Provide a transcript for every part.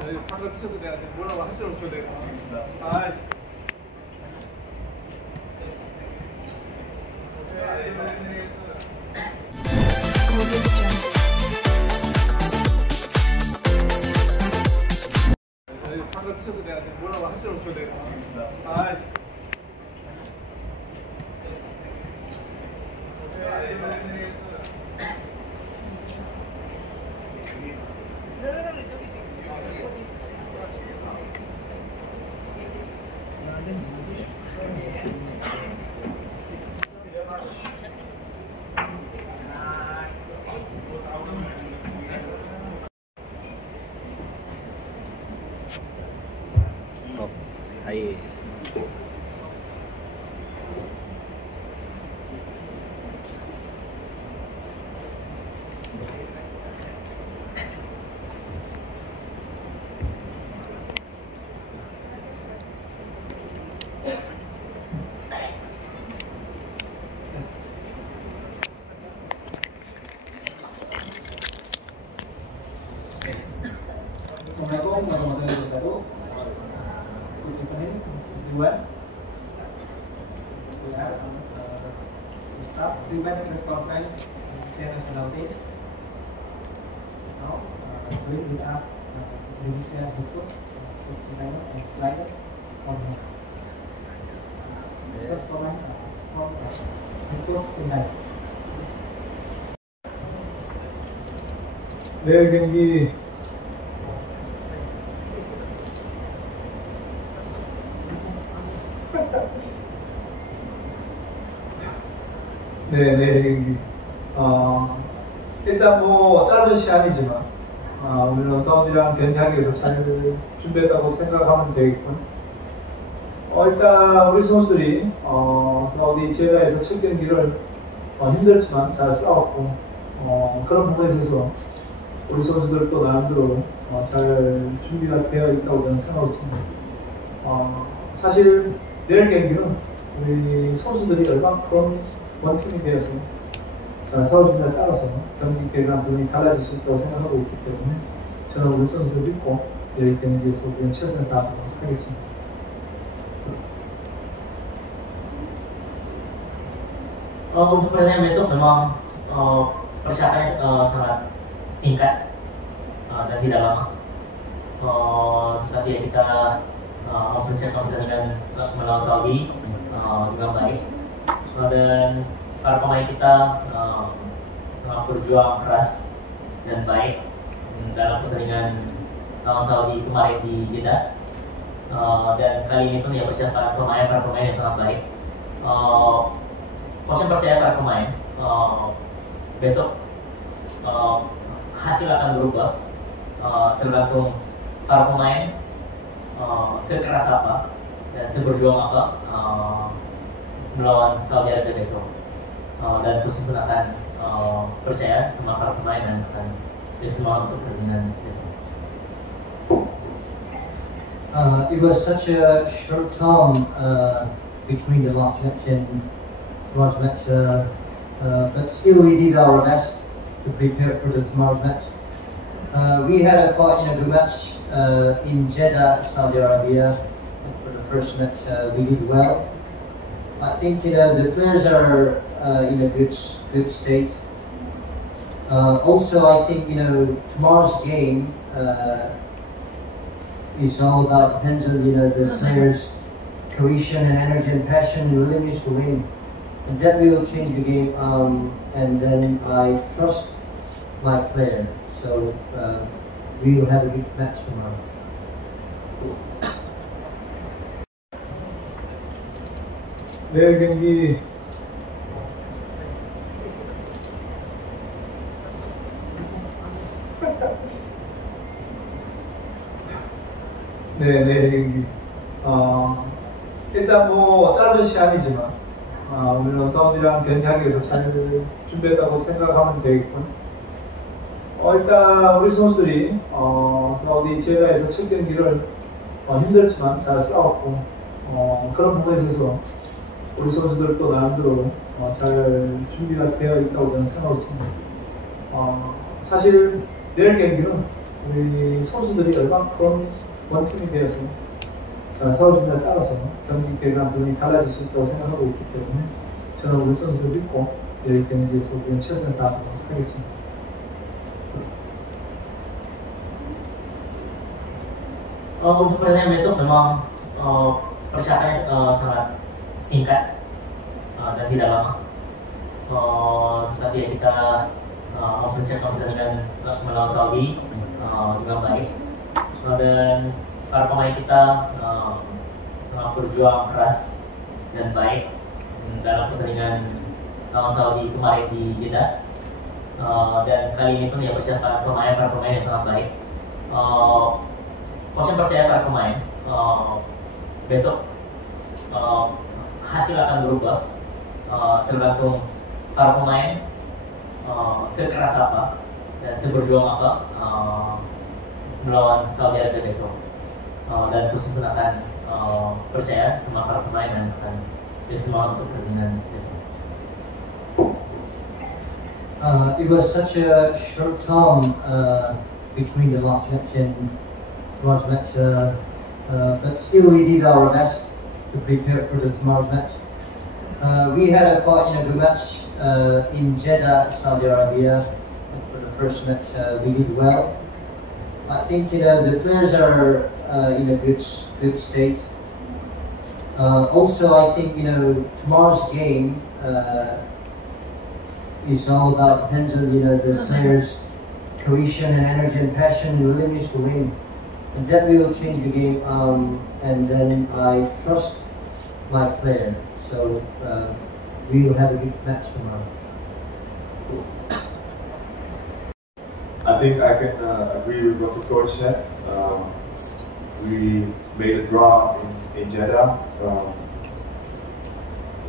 방금 미쳐서 내가 뭐라고 할 수 없어 내가. 아. 방금 미쳐서 내가 뭐라고 할 수 없어 내가. 아. Ahí. Assalamualaikum warahmatullahi wabarakatuh. We have staff prevent press conference share national days. Now, join with us Indonesia Buku, Kusinaino and Slider on first comment from Buku Sinaino. 내일 경기 네, 내일 경기. 일단 뭐 짧은 시간이지만 우리는 사우디랑 경기하기 위해서 잘 준비했다고 생각하면 되겠군. 일단 우리 선수들이 사우디 제다에서 첫 경기를 힘들지만 잘 싸웠고 그런 부분에 있어서 우리 선수들도 나름대로 잘 준비가 되어 있다고 저는 생각하고 있습니다. 사실 내일 경기는 우리 선수들이 얼마큼 원팀이 되어서 싸워준다에 따라서 경기 결과 부분이 달라질 수 있다고 생각하고 있기 때문에 저는 우리 선수를 믿고 내일 경기에서 우리는 최선을 다하도록 하겠습니다. Untuk pertandingan besok memang persiapannya sangat singkat dan tidak lama. Tapi kita mempersiapkan pertandingan melawan Saudi dengan baik. Dan para pemain kita sangat berjuang keras dan baik dalam pertandingan lawan Saudi kemarin di Jeddah. Dan kali ini pun ya persiapan para pemain yang sangat baik. Saya percaya para pemain besok hasil akan berubah tergantung para pemain sekeras apa dan seberjuang apa melawan Saudi Arabia besok. Dan coach pun akan percaya sama para pemain dan akan lebih semangat untuk pertandingan besok. It was such a short time between the last match and tomorrow's match, but still we did our best to prepare for the tomorrow's match. We had a quite good match in Jeddah, Saudi Arabia. For the first match, we did well. I think the players are in a good state. Also, I think tomorrow's game is all about depends on the players' cohesion and energy and passion and willingness to win. And that will change the game, and then I trust my player, so we will have a good match tomorrow. 내일 경기 네, 내일 경기 일단 뭐 짧은 시간이지만 우리는 사우디랑 경기하기 위해서 잘 준비했다고 생각하면 되겠군. 일단 우리 선수들이 사우디 제다에서 첫 경기를 힘들지만 잘 싸웠고 그런 부분에 있어서 우리 선수들도 나름대로 잘 준비가 되어 있다고 저는 생각하고 있습니다. 사실 내일 경기는 우리 선수들이 얼마큼 원팀이 되어서 서울중에 따라서 경기 결과물이 달라질 수 있다고 생각하고 있기 때문에 저는 우리 선수를 믿고 여기 경기에서 우리는 최선을 다하도록 하겠습니다. Untuk pertandingan besok memang persiapannya sangat singkat dan tidak lama. Tapi kita mempersiapkan pertandingan melawan Saudi dengan baik, dan para pemain kita sangat berjuang keras dan baik dalam pertandingan lawan Saudi kemarin di Jeddah, dan kali ini pun ya persiapan para pemain yang sangat baik. Coach percaya para pemain besok hasil akan berubah, tergantung para pemain sekeras apa dan seberjuang apa melawan Saudi Arabia besok, dan coach pun akan percaya sama para pemain dan akan bersemangat untuk pertandingan besok. It was such a short time between the last match and tomorrow's match, but still we did our best to prepare for the tomorrow's match. We had a quite good match in Jeddah, Saudi Arabia. For the first match, we did well. I think the players are in a good state. Also, I think tomorrow's game is all about depends on the players' cohesion and energy and passion, willingness to win. And that will change the game, and then I trust my player. So we will have a good match tomorrow. I think I can agree with what the coach said. We made a draw in Jeddah.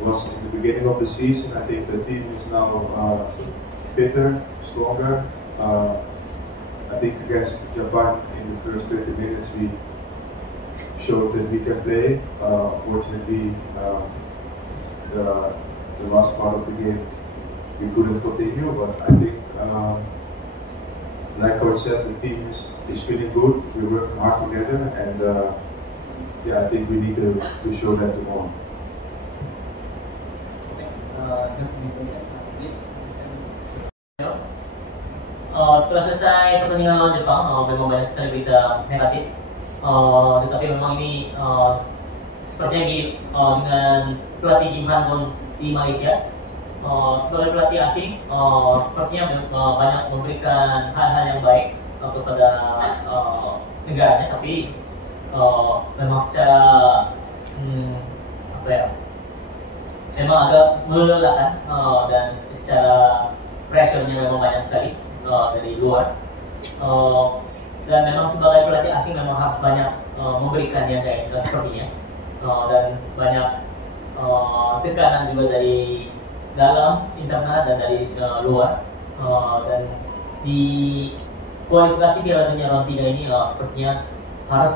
It was in the beginning of the season. I think the team is now fitter, stronger. I think against Japan in the first 30 minutes we showed that we can play. Fortunately, the last part of the game we couldn't continue, but I think like Coach said, the team is feeling good. We're working hard together, and I think we need to show that tomorrow. Setelah selesai pertandingan lawan Jepang, memang banyak sekali berita negatif, tetapi memang ini sepertinya dengan pelatih Kim Han Won di Malaysia, sebagai pelatih asing, sepertinya banyak memberikan hal-hal yang baik kepada negaranya, tapi memang secara memang agak melelahkan, dan secara pressure-nya memang banyak sekali dari luar, dan memang sebagai pelatih asing memang harus banyak memberikannya kayak sepertinya, dan banyak tekanan juga dari dalam internal dan dari luar, dan di kualifikasi Piala Dunia round 3 ini sepertinya harus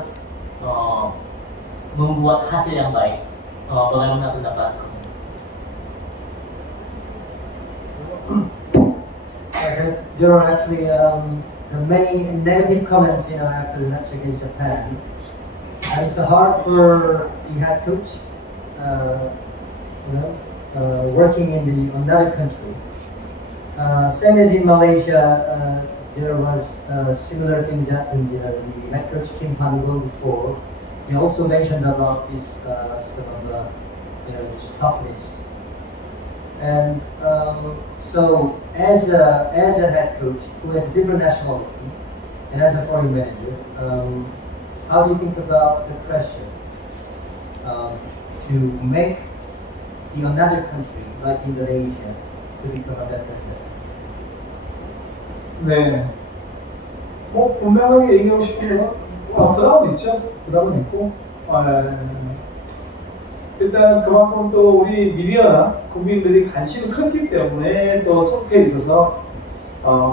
membuat hasil yang baik. Bagaimana pendapat? There are actually many negative comments, after the match against Japan, and it's hard for the head coach, working in another country. Same as in Malaysia, there was similar things happened. The head coach Kim Han Won before, he also mentioned about this sort of this toughness. And so, as a head coach who has a different nationality and as a foreign manager, how do you think about the pressure to make another country like Indonesia to become a better player? 네. 분명하게 얘기하고 싶은 건 부담은 있죠. 부담은 있고, 일단 그만큼 또 우리 미디어나 국민들이 관심이 크기 때문에 또 선수에 있어서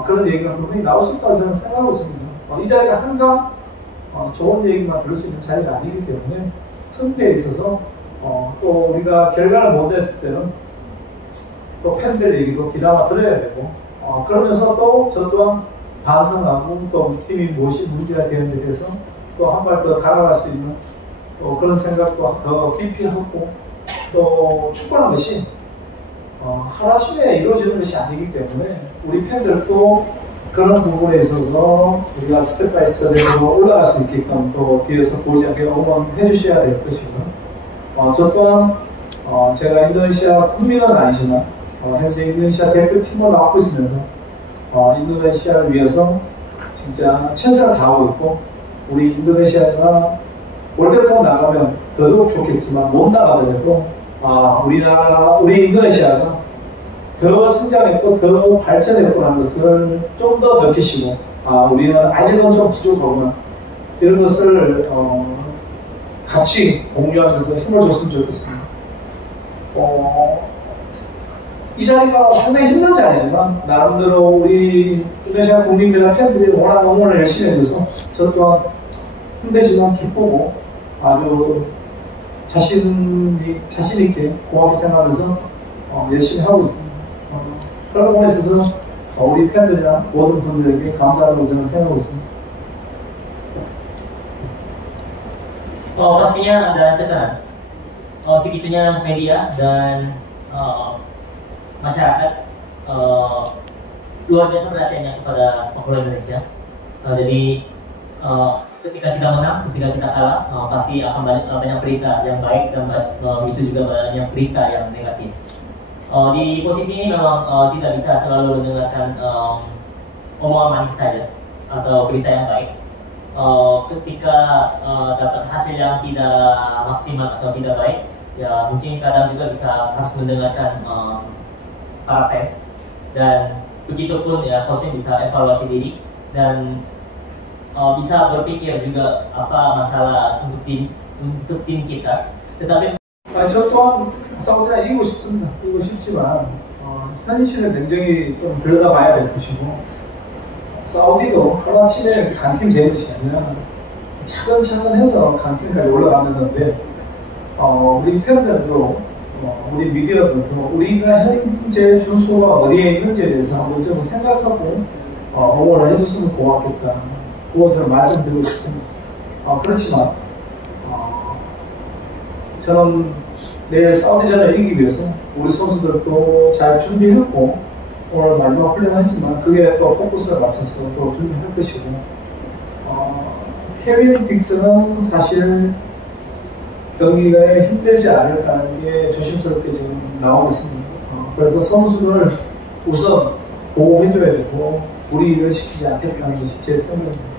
그런 얘기가 분명히 나올 수 있다고 저는 생각하고 있습니다. 이 자리가 항상 좋은 얘기만 들을 수 있는 자리가 아니기 때문에 선수에 있어서 또 우리가 결과를 못 냈을 때는 또 팬들 얘기도 귀담아 들어야 되고, 그러면서 또 저 또한 반성하고 또 우리 팀이 무엇이 문제가 되는지에 대해서 또 한 발 더 다가갈 수 있는 또 그런 생각도 더 깊이 하고 또 축구라는 것이 하루아침에 이루어지는 것이 아니기 때문에 우리 팬들도 그런 부분에 있어서 우리가 스텝 바이 스텝으로 올라갈 수 있게끔 또 뒤에서 보지 않게 응원해 주셔야 될 것이고 저 또한 제가 인도네시아 국민은 아니지만 현재 인도네시아 대표팀을 맡고 있으면서 인도네시아를 위해서 진짜 최선을 다하고 있고 우리 인도네시아가 월드컵 나가면 더더욱 좋겠지만 못 나가더라도 우리 인도네시아가 더 성장했고 더 발전했구나 것을 좀 더 느끼시고 우리는 아직은 좀 부족하구나 이런 것을 같이 공유하면서 힘을 줬으면 좋겠습니다. 이 자리가 상당히 힘든 자리지만 나름대로 우리 인도네시아 국민들과 팬들이 워낙 응원을 열심히 해줘서 저 또한 힘들지만 기쁘고 아주 자신 있게 고맙게 생각하면서 열심히 하고 있습니다. 그런 부분에 있어서 우리 팬들이나 모든 분들에게 감사하다고 저는 생각하고 있습니다. Pastinya ada tekanan. Segitunya media dan masyarakat luar biasa perhatiannya kepada sepak bola Indonesia. Jadi ketika kita menang, ketika kita kalah, pasti akan banyak berita yang baik dan itu juga banyak berita yang negatif. Di posisi ini memang tidak bisa selalu mendengarkan omongan manis saja atau berita yang baik. Ketika dapat hasil yang tidak maksimal atau tidak baik, ya mungkin kadang juga bisa harus mendengarkan para fans dan begitupun ya coachnya bisa evaluasi diri dan bisa berpikir juga apa masalah untuk tim kita. Tetapi 저 또한 사우디가 이기고 싶습니다. 이기고 싶지만 현실은 냉정히 좀 들여다 봐야 될 것이고 사우디도 하루아침에 강팀 되는 것이 아니라 차근차근 해서 강팀까지 올라가는 건데 우리 팬들도 우리 미디어들도 우리가 현재 주소가 어디에 있는지에 대해서 한번 좀 생각하고 응원을 해줬으면 고맙겠다. 그것을 말씀드리고 싶습니다. 그렇지만 저는 내일 사우디전을 이기기 위해서 우리 선수들도 잘 준비했고 오늘 마지막 훈련하지만 그게 또 포커스를 맞춰서 또 준비할 것이고 케빈 딕스는 사실 경기가 힘들지 않을까라는 게 조심스럽게 지금 나오고 있습니다. 그래서 선수를 우선 보호해줘야 되고 무리를 시키지 않겠다는 것이 제 생각입니다.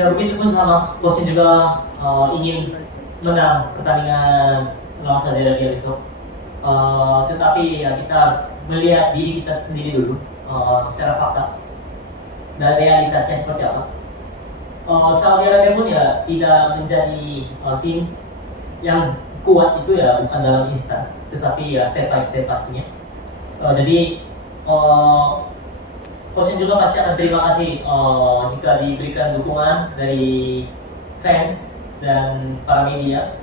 Ya begitu pun sama, Coach juga ingin menang pertandingan melawan Saudi Arabia besok. Tetapi ya kita harus melihat diri kita sendiri dulu secara fakta dan realitasnya seperti apa. Saudi Arabia pun ya tidak menjadi tim yang kuat itu ya bukan dalam instan, tetapi ya step by step pastinya. Jadi Coach juga pasti akan terima kasih jika diberikan dukungan dari fans dan para media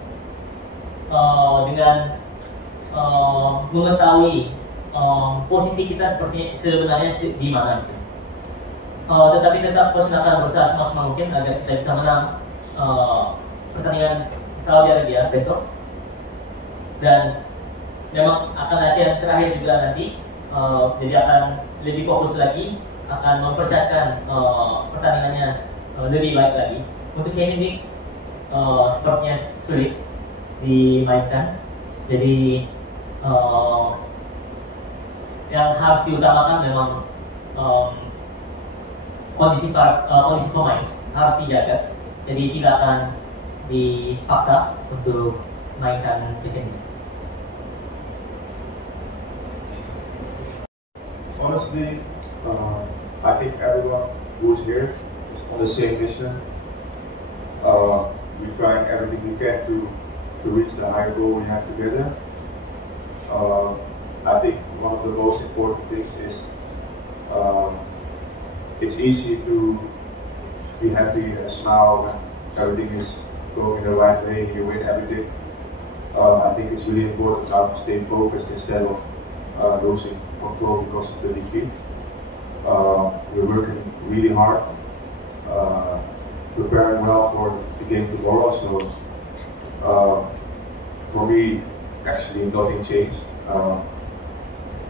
dengan mengetahui posisi kita sebenarnya di mana. Tetapi tetap Coach akan berusaha semaksimal mungkin agar kita bisa menang pertandingan Saudi Arabia besok. Dan memang akan latihan terakhir juga nanti, jadi akan lebih fokus lagi, akan mempersiapkan pertandingannya lebih baik lagi. Untuk Kevin Dix sepertinya sulit dimainkan, jadi yang harus diutamakan memang kondisi pemain harus dijaga, jadi tidak akan dipaksa untuk mainkan Kevin Dix. Honestly, I think everyone who's here is on the same mission. We're trying everything we can to reach the higher goal we have together. I think one of the most important things is it's easy to be happy and smile when everything is going in the right way, you win everything. I think it's really important now to stay focused instead of losing control because of the defeat. We're working really hard, preparing well for the game tomorrow. So for me, actually nothing changed.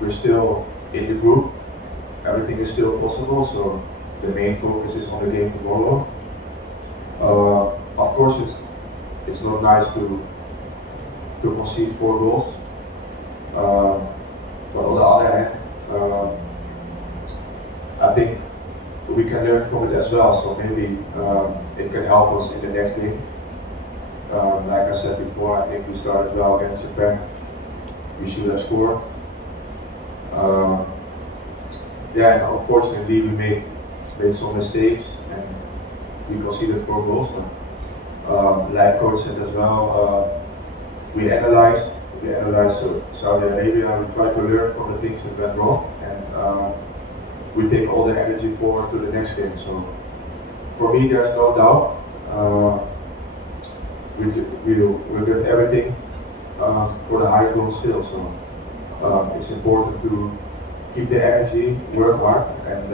We're still in the group. Everything is still possible. So the main focus is on the game tomorrow. Of course, it's not nice to concede 4 goals. But on the other hand, I think we can learn from it as well. So maybe it can help us in the next game. Like I said before, I think we started well against Japan. We should have scored. Yeah, and unfortunately we made some mistakes and we conceded 4 goals. But like coach said as well, we analyzed Saudi Arabia. We try to learn from the things that went wrong, and we take all the energy forward to the next game. So for me, there's no doubt. We'll give everything for the high goal still. So it's important to keep the energy, work hard, and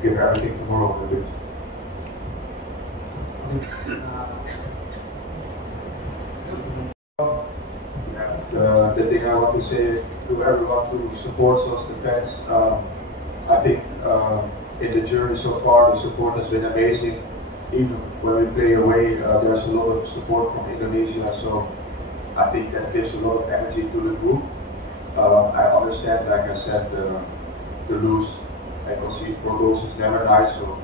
give everything tomorrow on the pitch. The thing I want to say to everyone who supports us, the fans, I think in the journey so far, the support has been amazing. Even when we play away, there's a lot of support from Indonesia, so I think that gives a lot of energy to the group. I understand, like I said, to lose and concede 4 goals is never nice, so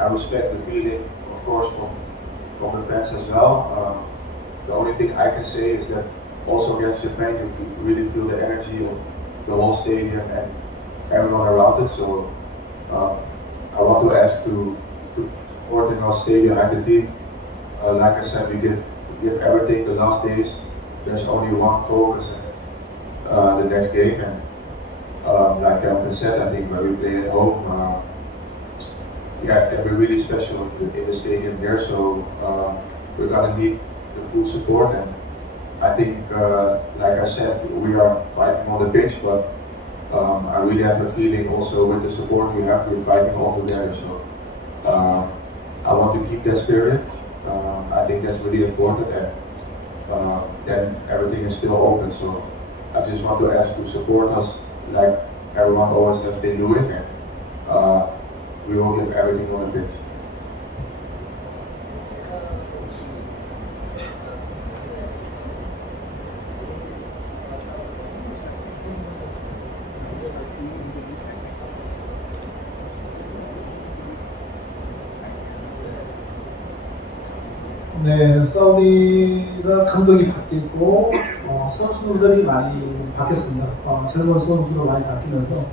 I respect the feeling, of course, from the fans as well. The only thing I can say is that also against Japan, you really feel the energy of the whole stadium and everyone around it. So I want to ask to support in our stadium and the team. Like I said, we give everything the last days. There's only one focus, the next game. And like Kelvin said, I think when we play at home, yeah, it can be really special in the stadium here. So we're gonna need the full support, and I think, like I said, we are fighting on the pitch, but I really have a feeling also with the support we have, we're fighting all together. So I want to keep that spirit. I think that's really important, and then everything is still open. So I just want to ask to support us like everyone always has been doing, and we will give everything on the pitch. 네, 사우디가 감독이 바뀌고 선수들이 많이 바뀌었습니다. 젊은 선수도 많이 바뀌면서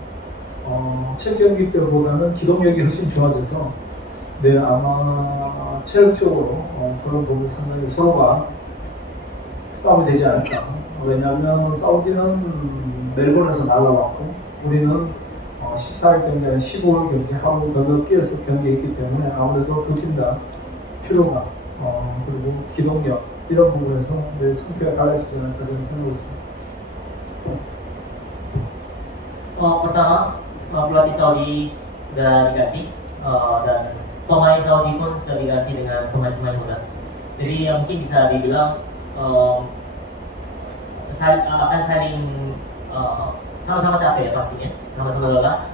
첫 경기 때보다는 기동력이 훨씬 좋아져서 네, 아마 체력적으로 그런 부분 상당히 서로가 싸움이 되지 않을까. 왜냐하면 사우디는 멜번에서 날라왔고 우리는 14일 경기 아니라 15일 경기 하루 더 끼어서 경기했기 때문에 아무래도 두 팀 다 피로가 그리고 기동력 이런 부분에서 내 성격이 달라지지 않을까 저는 생각하고 있습니다. Pertama, pelatih Saudi sudah diganti dan pemain Saudi pun sudah diganti dengan pemain-pemain muda. Jadi mungkin bisa dibilang akan saling sama-sama capek ya pastinya, sama-sama lelah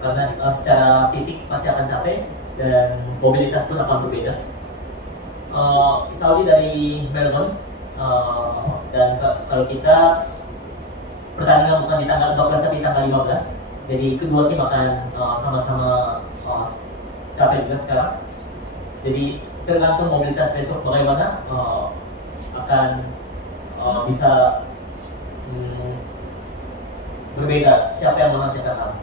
karena secara fisik pasti akan capek dan mobilitas pun akan berbeda. Saudi dari Melbourne dan kalau kita pertandingan bukan di tanggal 14 tapi di tanggal 15, jadi kedua tim akan sama-sama capek juga sekarang. Jadi tergantung mobilitas besok bagaimana akan bisa berbeda siapa yang menang siapa yang kalah.